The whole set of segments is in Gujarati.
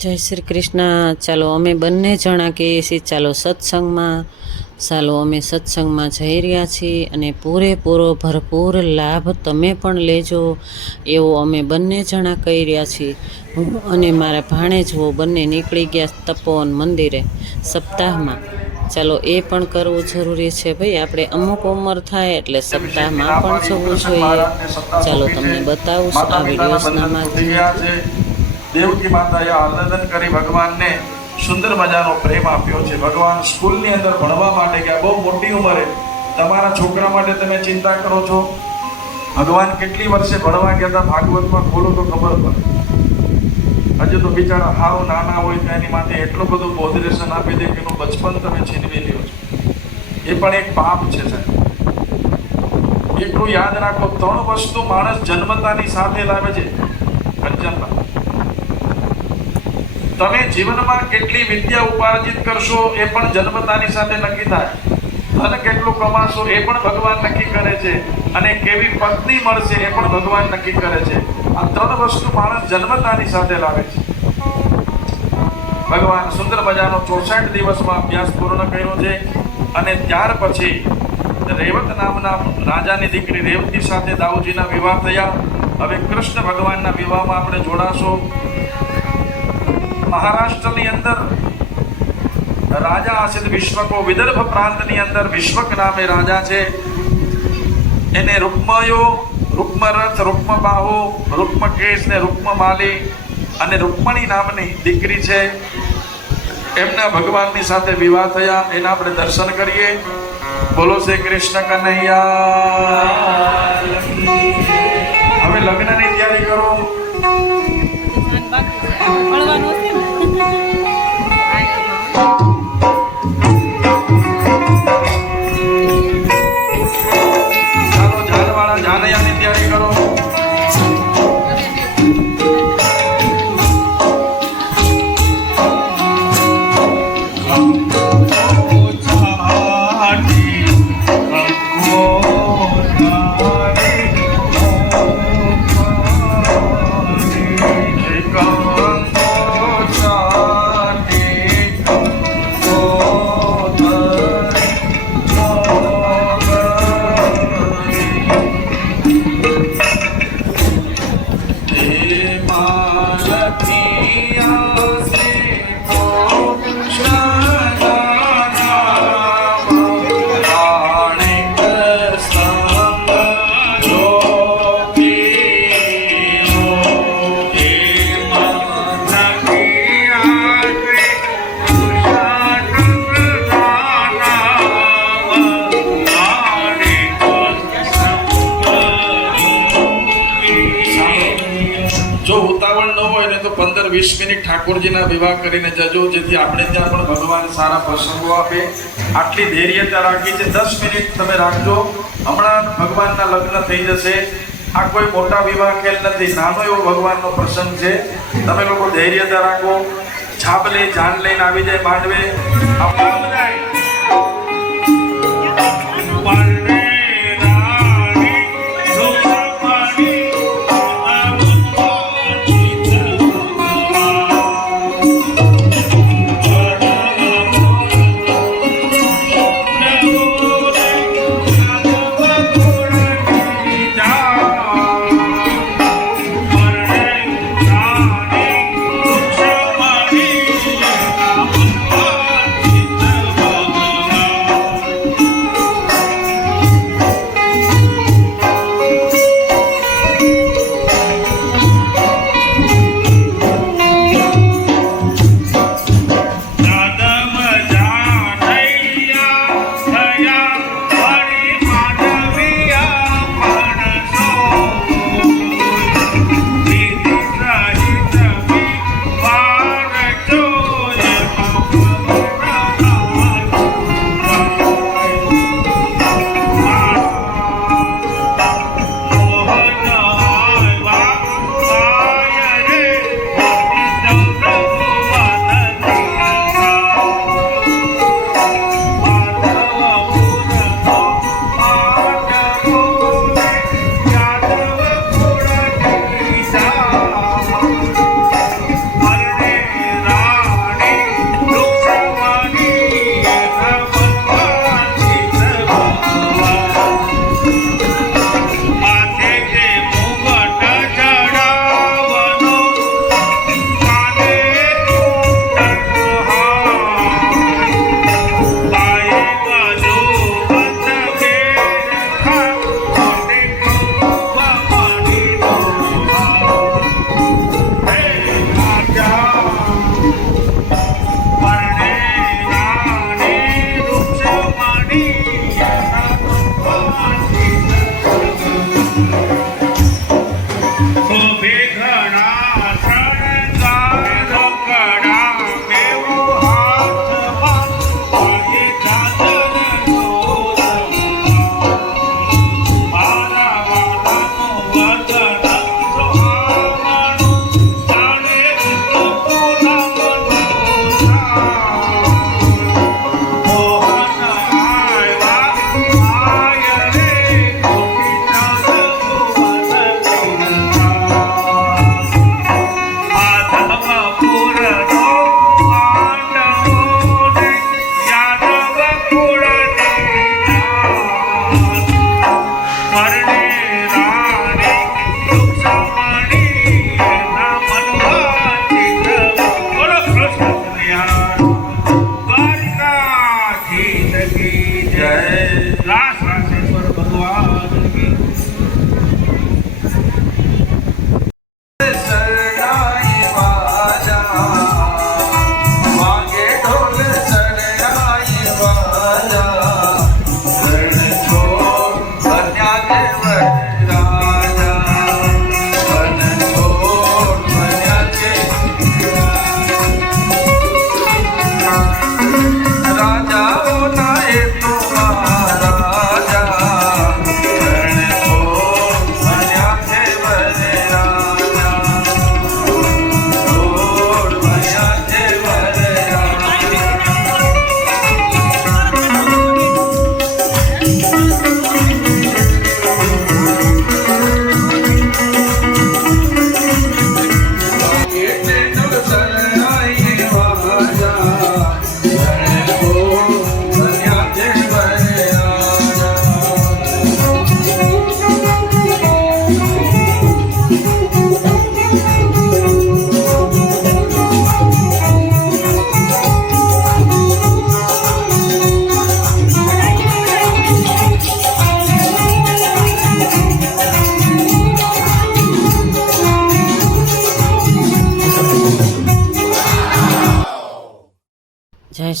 જય શ્રી કૃષ્ણ। ચાલો અમે બંને જણા કહીએ છીએ ચાલો સત્સંગમાં। ચાલો અમે સત્સંગમાં જઈ રહ્યા છીએ અને પૂરેપૂરો ભરપૂર લાભ તમે પણ લેજો એવો અમે બંને જણા કહી રહ્યા છીએ। હું અને મારા ભાણેજવો બંને નીકળી ગયા તપોવન મંદિરે સપ્તાહમાં। ચાલો એ પણ કરવું જરૂરી છે ભાઈ, આપણે અમુક ઉંમર થાય એટલે સપ્તાહમાં પણ જવું જોઈએ। ચાલો તમને બતાવું આ વિડીયોઝના માધ્યમથી। દેવકી માતાએ આરાધન કરી ભગવાનને સુંદર મજાનો પ્રેમ આપ્યો છે। ભગવાન સ્કૂલની અંદર ભણવા માટે ગયા, બહુ મોટી ઉંમરે તમારા છોકરા માટે તમે ચિંતા કરો છો। ભગવાન કેટલી વર્ષે ભણવા ગયા હતા ભાગવતમાં ખોલો તો ખબર પડે। હજુ તો બિચારા હાવ નાના હોય તો એની માટે એટલું બધું બોધરેશન આપી દે કે એનું બચપન તમે છીનવી લ્યો છો, એ પણ એક પાપ છે સાહેબ। એટલું યાદ રાખો, 3 વસ્તુ માણસ જન્મતાની સાથે લાવે છે। કંચનબા, તમે જીવનમાં કેટલી વિદ્યા ઉપાર્જિત કરશો એ પણ જન્મતાની સાથે નક્કી થાય। ધન કેટલું કમાશો એ પણ ભગવાન નક્કી કરે છે, અને કેવી પત્ની મળશે એ પણ ભગવાન નક્કી કરે છે। આ 3 વસ્તુ માણસ જન્મતાની સાથે લાવે છે। ભગવાન સુંદર મજાનો 64 દિવસમાં અભ્યાસ પૂર્ણ કર્યો છે, અને ત્યાર પછી રેવત નામના રાજાની દીકરી રેવતી સાથે દાઉજીના વિવાહ થયા। હવે કૃષ્ણ ભગવાનના વિવાહમાં આપણે જોડાશો। મહારાષ્ટ્રની અંદર રાજા હશે વિશ્વકો, વિદર્ભ પ્રાંતની અંદર વિશ્વક નામે રાજા છે। એને રૂક્મયો, રૂક્મરથ, રૂક્મબાહુ, રૂક્મકેશ ને રૂક્મમાલી અને રૂક્મણી નામની દીકરી છે। એમના ભગવાનની સાથે વિવાહ થયા, એના આપણે દર્શન કરીએ। બોલો શ્રી કૃષ્ણ કન્હૈયા। હવે લગ્નની તૈયારી કરો। ચાલો જાનવાળા જાનૈયાની તૈયારી કરો। જો ઉતાવળ ન હોય ને તો 15-20 મિનિટ ઠાકોરજીના વિવાહ કરીને જજો, જેથી આપણે ત્યાં પણ ભગવાન સારા પ્રસંગો આપે। આટલી ધૈર્યતા રાખી છે, 10 મિનિટ તમે રાખજો, હમણાં ભગવાનના લગ્ન થઈ જશે। આ કોઈ મોટા વિવાહ ખેલ નથી, નાનો એવો ભગવાનનો પ્રસંગ છે। તમે લોકો ધૈર્યતા રાખો। છાપ લઈ જાન લઈને આવી જાય માંડવે।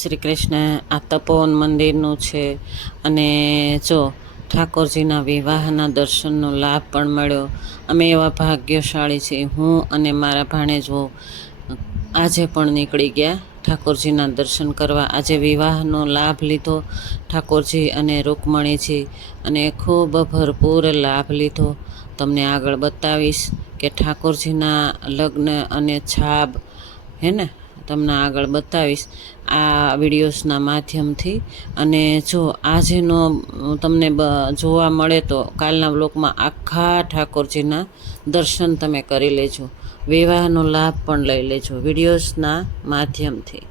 શ્રી કૃષ્ણ. આ તપોવન મંદિરનું છે અને જો ઠાકોરજીના વિવાહના દર્શનનો લાભ પણ મળ્યો. અમે એવા ભાગ્યશાળી છીએ. હું અને મારા ભાણેજો આજે પણ નીકળી ગયા ઠાકોરજીના દર્શન કરવા. આજે વિવાહનો લાભ લીધો ઠાકોરજી અને રૂકમણીજી, અને ખૂબ ભરપૂર લાભ લીધો. તમને આગળ બતાવીશ કે ઠાકોરજીના લગ્ન અને છાબ હે ને તમને આગળ બતાવીશ આ વિડીયોઝના માધ્યમથી. અને જો આજનો તમને જોવા મળે તો કાલના બ્લોગમાં આખા ઠાકોરજીના દર્શન તમે કરી લેજો, વિવાહનો લાભ પણ લઈ લેજો વિડીયોઝના માધ્યમથી.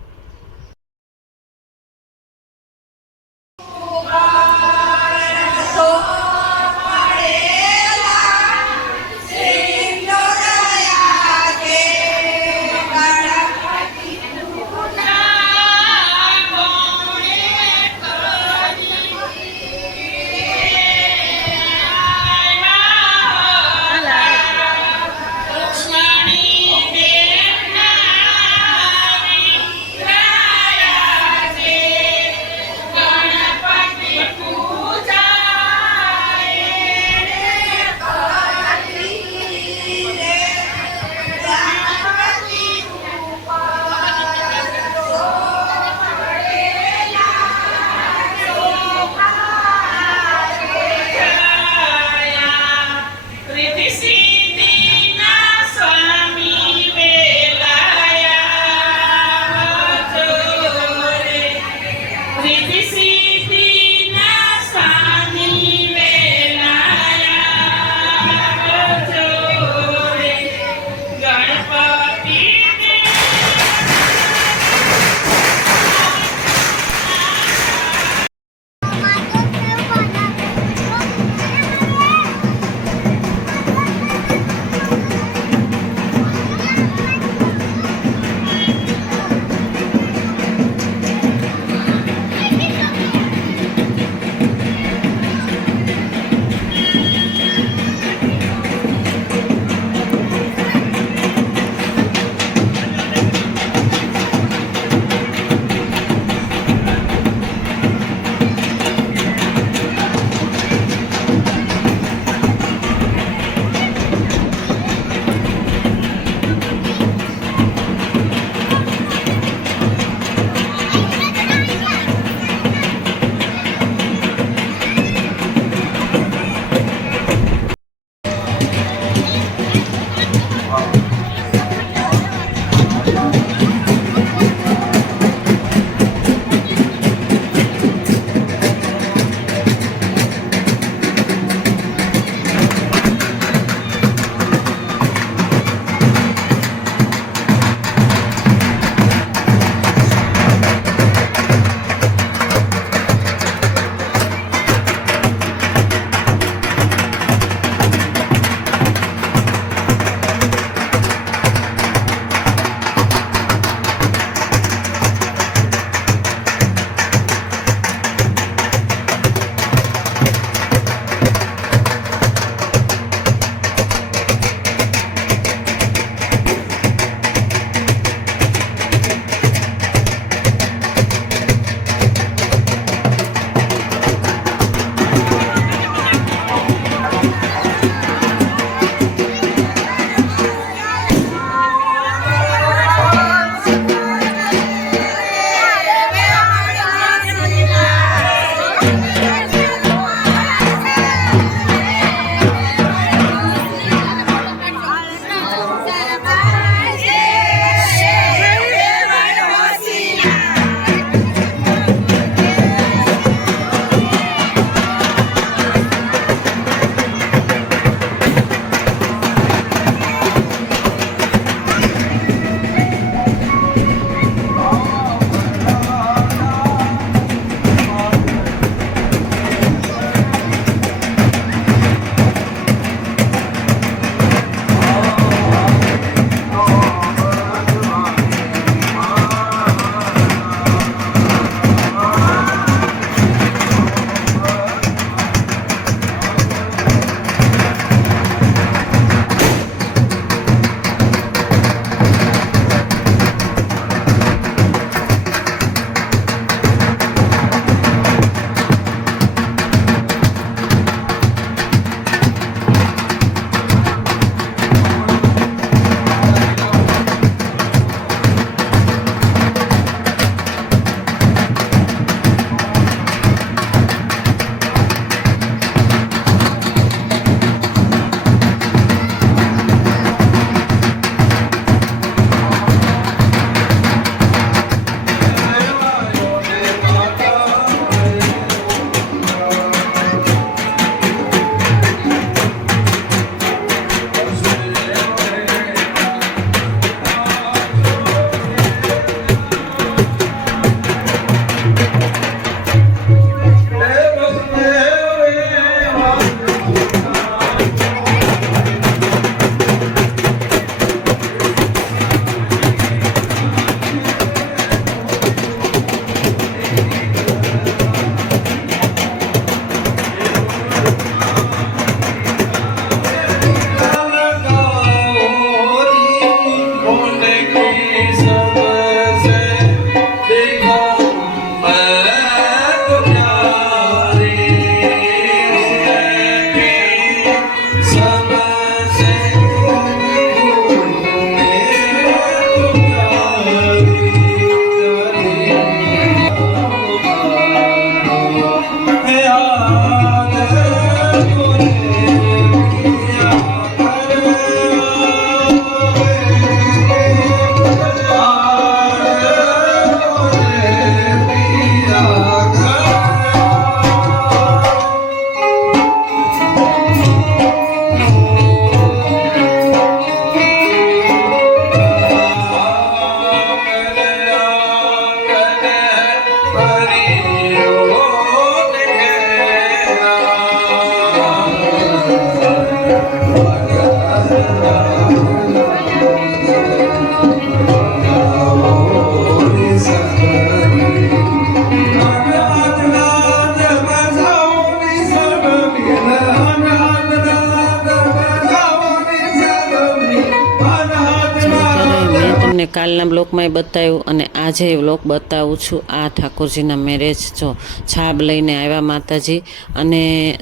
મેં તમને કાલના બ્લોકમાં બતાવ્યું અને આજે બ્લોક બતાવું છું. આ ઠાકોરજીના મેરેજ જો છાબ લઈને આવ્યા માતાજી, અને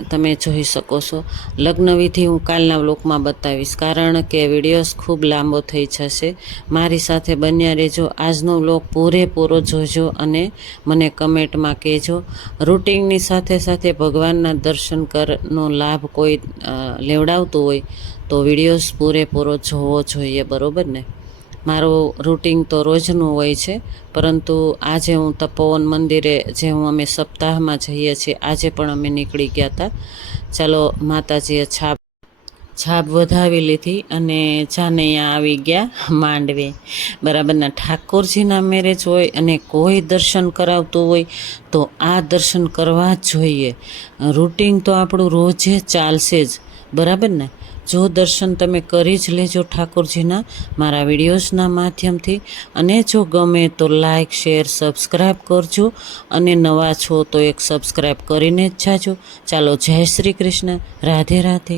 તમે જોઈ શકો છો લગ્નવિધિ હું કાલના બ્લોકમાં બતાવીશ, કારણ કે વિડીયોઝ ખૂબ લાંબો થઈ જશે. મારી સાથે બન્યા રહેજો, આજનો બ્લોક પૂરેપૂરો જોજો અને મને કમેન્ટમાં કહેજો. રૂટિનની સાથે સાથે ભગવાનના દર્શન કરનો લાભ કોઈ લેવડાવતું હોય તો વિડીયોઝ પૂરેપૂરો જોવો જોઈએ, બરાબર ને. મારું રૂટિન તો રોજનું હોય છે, પરંતુ આજે હું તપોવન મંદિરે જે અમે સપ્તાહમાં જઈએ છીએ, આજે પણ અમે નીકળી ગયા હતા. ચાલો, માતાજીએ છાપ વધાવી લીધી અને જાનૈયા આવી ગયા માંડવે, બરાબરના. ઠાકોરજીના મેરેજ હોય અને કોઈ દર્શન કરાવતું હોય તો આ દર્શન કરવા જ જોઈએ. રૂટિન તો આપણું રોજે ચાલશે જ, બરાબર ને. જો દર્શન તમે કરી જ લેજો ઠાકોરજીના મારા વિડીયોઝના માધ્યમથી. અને જો ગમે તો લાઈક, શેર, સબસ્ક્રાઈબ કરજો, અને નવા છો તો એક સબસ્ક્રાઈબ કરીને જ જાજો. ચાલો, જય શ્રી કૃષ્ણ, રાધે રાધે.